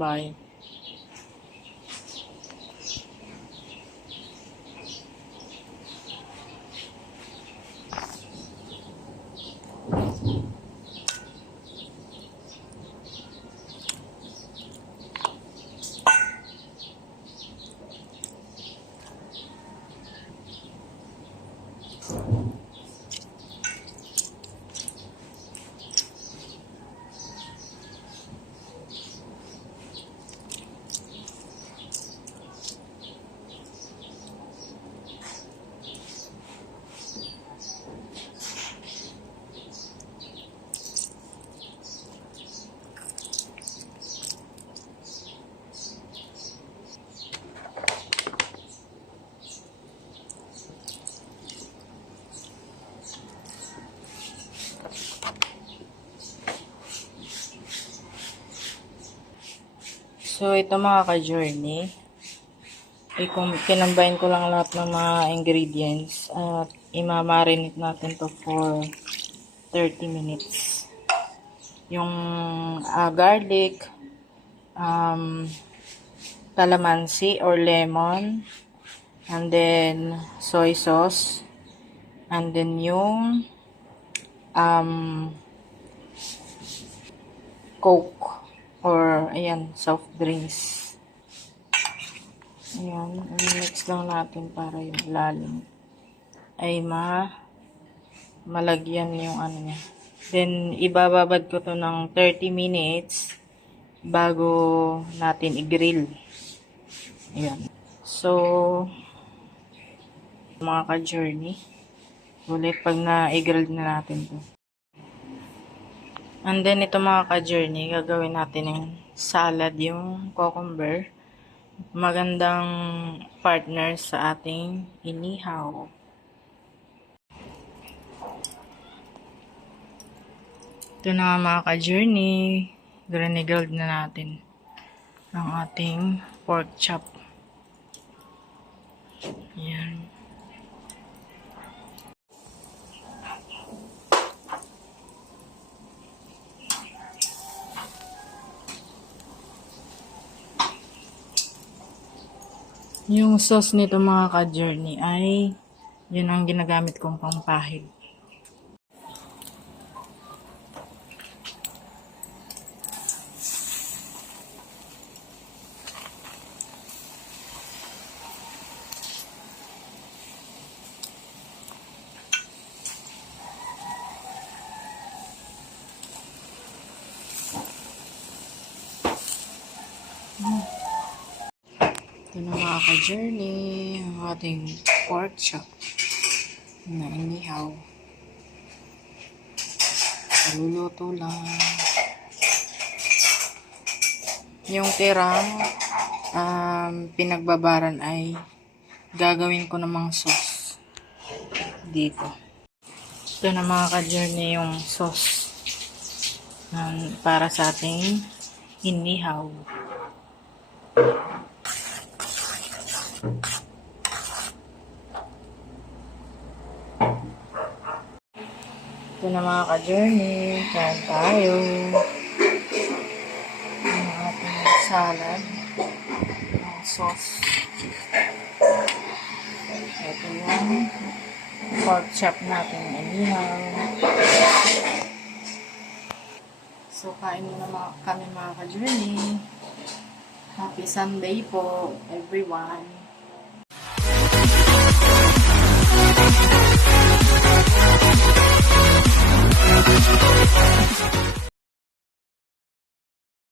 Bye. So, ito mga ka-journey. Kinambine ko lang lahat ng mga ingredients at imamarinate natin to for 30 minutes. Yung garlic, calamansi or lemon, and then soy sauce, and then yung Coke or ayan, soft drinks. Ayan, mix lang natin para yung lalim ay malagyan yung ano niya. Then, ibababad ko to ng 30 minutes bago natin i-grill. Ayan. So, mga ka-journey, ulit pag na-i-grill na natin to. And then, ito mga ka-journey, gagawin natin yung salad, yung cucumber. Magandang partner sa ating inihaw. Ito na mga ka-journey, grinigald na natin ang ating pork chop. Yan. Yung sauce nito mga ka-journey ay yun ang ginagamit kong pampahid. Ito na mga ka-journey, ang ating pork chop na inihaw. Paluluto lang. Yung tirang pinagbabaran ay gagawin ko namang sauce dito. Ito na mga ka-journey yung sauce para sa ating inihaw. Ito na mga ka-journey, kain tayo. Ang ating salad, ang sauce. Ito yung pork chop natin na inihaw. So, kain na kami mga ka-journey. Happy Sunday po, everyone.